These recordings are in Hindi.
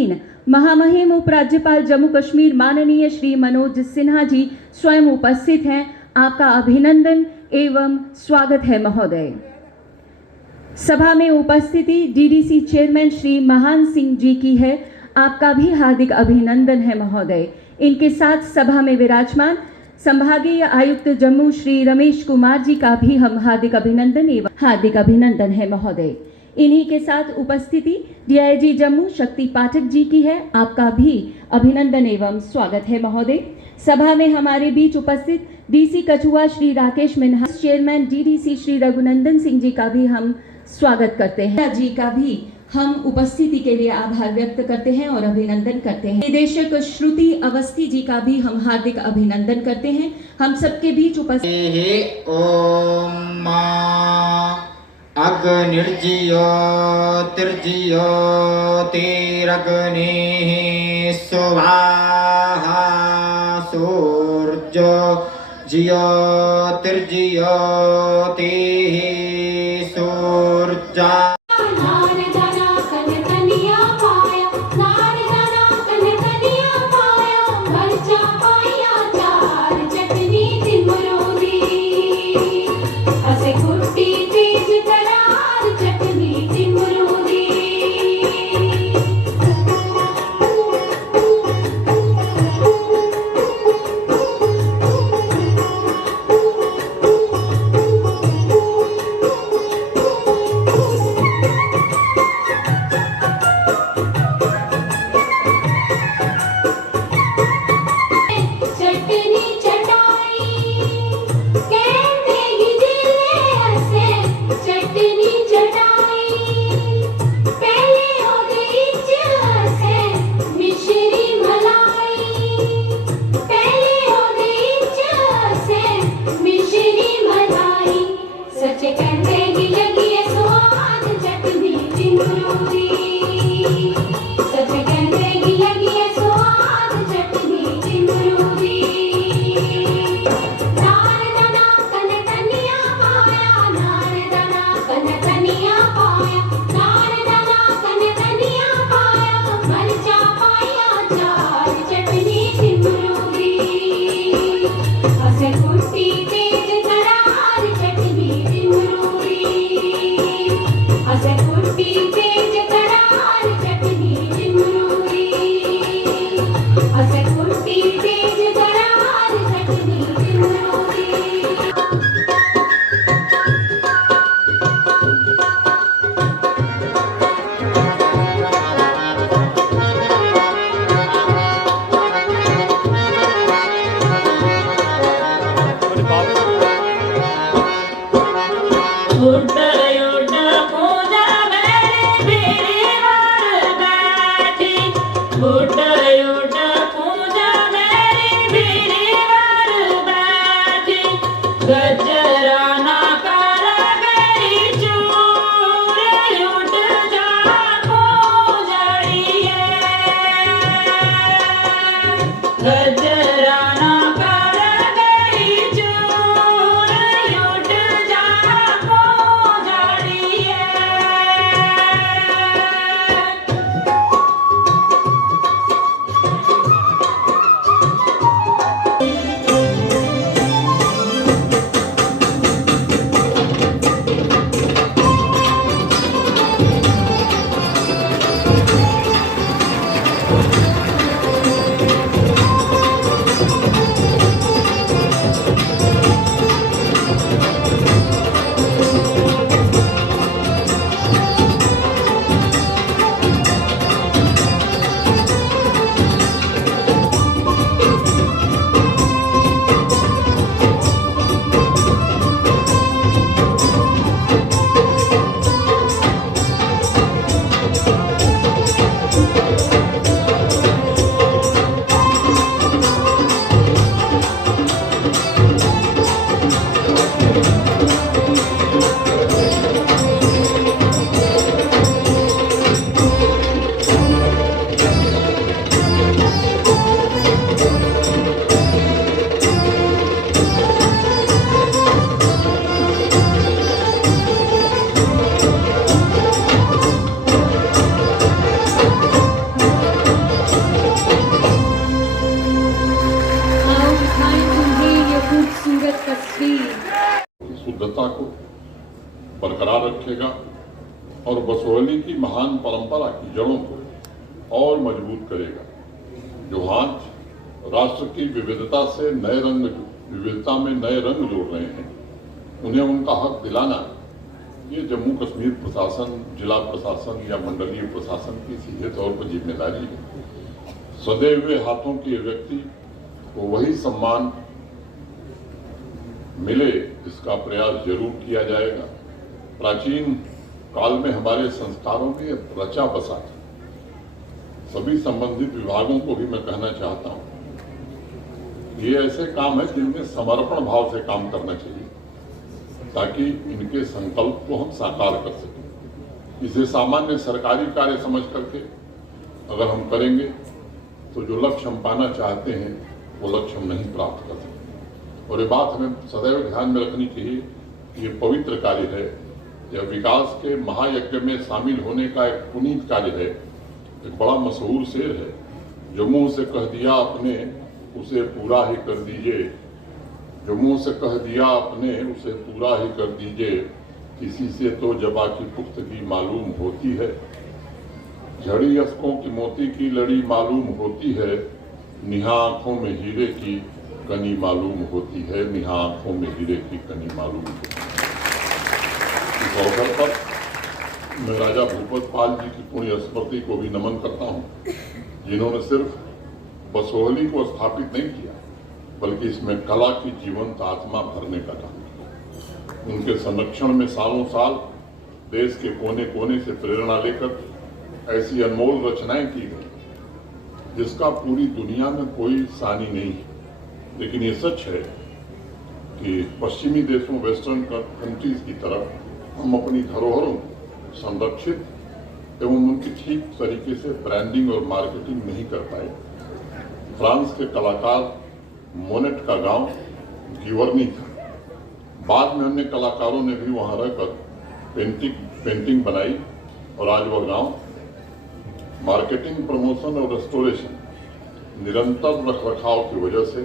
आसीन महामहिम उपराज्यपाल जम्मू कश्मीर माननीय श्री मनोज सिन्हा जी स्वयं उपस्थित हैं। आपका अभिनंदन एवं स्वागत है महोदय। सभा में उपस्थिति डीडीसी चेयरमैन श्री महान सिंह जी की है। आपका भी हार्दिक अभिनंदन है महोदय। इनके साथ सभा में विराजमान संभागीय आयुक्त जम्मू श्री रमेश कुमार जी का भी हम हार्दिक अभिनंदन है महोदय। इन्हीं के साथ उपस्थिति डीआईजी जम्मू शक्ति पाठक जी की है। आपका भी अभिनंदन एवं स्वागत है महोदय। सभा में हमारे बीच उपस्थित डीसी कछुआ श्री राकेश मिन्हास, चेयरमैन डीडीसी श्री रघुनंदन सिंह जी का भी हम स्वागत करते हैं। जी का भी हम उपस्थिति के लिए आभार व्यक्त करते हैं और अभिनंदन करते हैं। निदेशक श्रुति अवस्थी जी का भी हम हार्दिक अभिनंदन करते हैं। हम सबके बीच उपस्थित ओम अग्निर्ज्योतिर्ज्योतिरग्निः स्वाहा सूर्यो ज्योतिर्ज्योतिः सूर्या विविधता को बरकरार रखेगा और बसोहली की महान परंपरा की जड़ों को और मजबूत करेगा। जो आज राष्ट्र की विविधता से विविधता में नए रंग जोड़ रहे हैं, उन्हें उनका हक दिलाना ये जम्मू कश्मीर प्रशासन, जिला प्रशासन या मंडलीय प्रशासन की सीधे तौर पर जिम्मेदारी है। सदे हुए हाथों के व्यक्ति को वही सम्मान मिले, इसका प्रयास जरूर किया जाएगा। प्राचीन काल में हमारे संस्कारों में रचा बसा था। सभी संबंधित विभागों को भी मैं कहना चाहता हूं, ये ऐसे काम है जिनमें समर्पण भाव से काम करना चाहिए ताकि इनके संकल्प को हम साकार कर सकें। इसे सामान्य सरकारी कार्य समझ करके अगर हम करेंगे तो जो लक्ष्य हम पाना चाहते हैं वो लक्ष्य हम नहीं प्राप्त कर सकते। और ये बात हमें सदैव ध्यान में रखनी चाहिए कि ये पवित्र कार्य है, यह विकास के महायज्ञ में शामिल होने का एक पुनीत कार्य है। एक बड़ा मशहूर शेर है, जो मुंह से कह दिया अपने उसे पूरा ही कर दीजिए, जो मुंह से कह दिया अपने उसे पूरा ही कर दीजिए, किसी से तो जबा की पुख्तगी मालूम होती है, झड़ी अश्कों की मोती की लड़ी मालूम होती है, निहा आंखों में हीरे की कनी मालूम होती है, निहा आंखों में हीरे की कनी मालूम होती है। इस अवसर पर मैं राजा भूपत पाल जी की पुण्य स्मृति को भी नमन करता हूँ, जिन्होंने सिर्फ बसोहली को स्थापित नहीं किया बल्कि इसमें कला की जीवंत आत्मा भरने का काम किया। उनके संरक्षण में सालों साल देश के कोने कोने से प्रेरणा लेकर ऐसी अनमोल रचनाएं की गई जिसका पूरी दुनिया में कोई सानी नहीं है। लेकिन ये सच है कि पश्चिमी देशों, वेस्टर्न कंट्रीज की तरफ हम अपनी धरोहरों को संरक्षित एवं उनकी ठीक तरीके से ब्रांडिंग और मार्केटिंग नहीं कर पाए। फ्रांस के कलाकार मोनेट का गांव गिवर्नी था। बाद में अन्य कलाकारों ने भी वहां रहकर पेंटिंग बनाई और आज वह गांव मार्केटिंग, प्रमोशन और रेस्टोरेशन, निरंतर रखरखाव की वजह से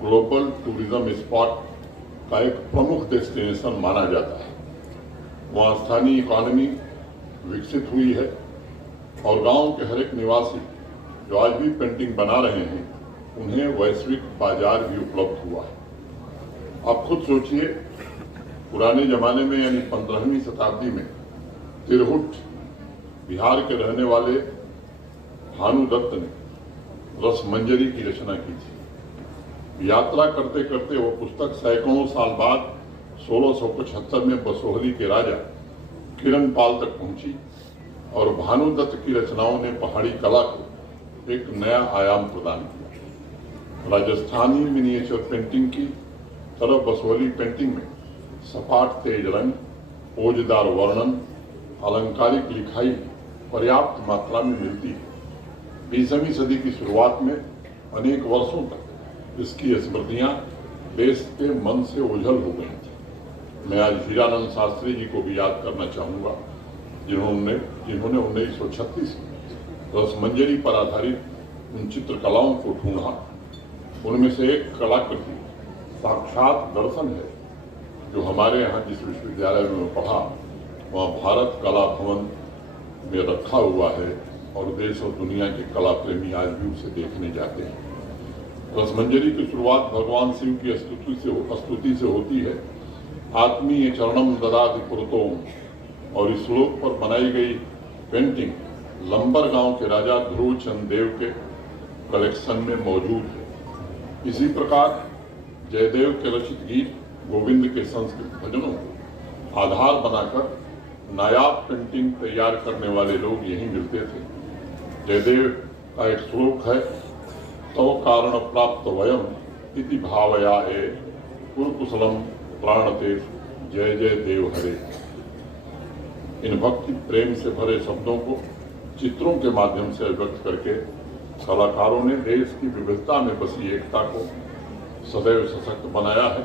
ग्लोबल टूरिज्म स्पॉट का एक प्रमुख डेस्टिनेशन माना जाता है। वहाँ स्थानीय इकोनॉमी विकसित हुई है और गांव के हर एक निवासी जो आज भी पेंटिंग बना रहे हैं, उन्हें वैश्विक बाजार भी उपलब्ध हुआ है। आप खुद सोचिए, पुराने जमाने में यानी 15वीं शताब्दी में तिरहुट बिहार के रहने वाले भानुदत्त ने रसमंजरी की रचना की थी। यात्रा करते करते वो पुस्तक सैकड़ों साल बाद 1675 में बसोहली के राजा किरण पाल तक पहुंची और भानुदत्त की रचनाओं ने पहाड़ी कला को एक नया आयाम प्रदान किया। राजस्थानी मिनिएचर पेंटिंग की तरह बसोहली पेंटिंग में सपाट तेज रंग, ओजदार वर्णन, अलंकारिक लिखाई पर्याप्त मात्रा में मिलती है। 20वीं सदी की शुरुआत में अनेक वर्षों तक इसकी स्मृतियां देश के मन से ओझल हो गई थी। मैं आज हीरानंद शास्त्री जी को भी याद करना चाहूँगा, जिन्होंने 1936 में रसमंजरी पर आधारित उन चित्रकलाओं को ढूंढा। उनमें से एक कलाकृति साक्षात दर्शन है, जो हमारे यहाँ जिस विश्वविद्यालय में पढ़ा वहाँ भारत कला भवन में रखा हुआ है और देश और दुनिया के कला प्रेमी आज भी उसे देखने जाते हैं। रसमंजरी की शुरुआत भगवान शिव की स्तुति से होती है। आत्मीय चरणम ददाति पुरतोम, और इस श्लोक पर बनाई गई पेंटिंग लंबर गांव के राजा ध्रुव चंद देव के कलेक्शन में मौजूद है। इसी प्रकार जयदेव के रचित गीत गोविंद के संस्कृत भजनों को आधार बनाकर नायाब पेंटिंग तैयार करने वाले लोग यहीं मिलते थे। जयदेव का एक श्लोक है, तो कारण प्राप्त वयम इति भावयाए कुलकुशलम प्राणते जय जय देव हरे। इन भक्ति प्रेम से भरे शब्दों को चित्रों के माध्यम से व्यक्त करके कलाकारों ने देश की विविधता में बसी एकता को सदैव सशक्त बनाया है।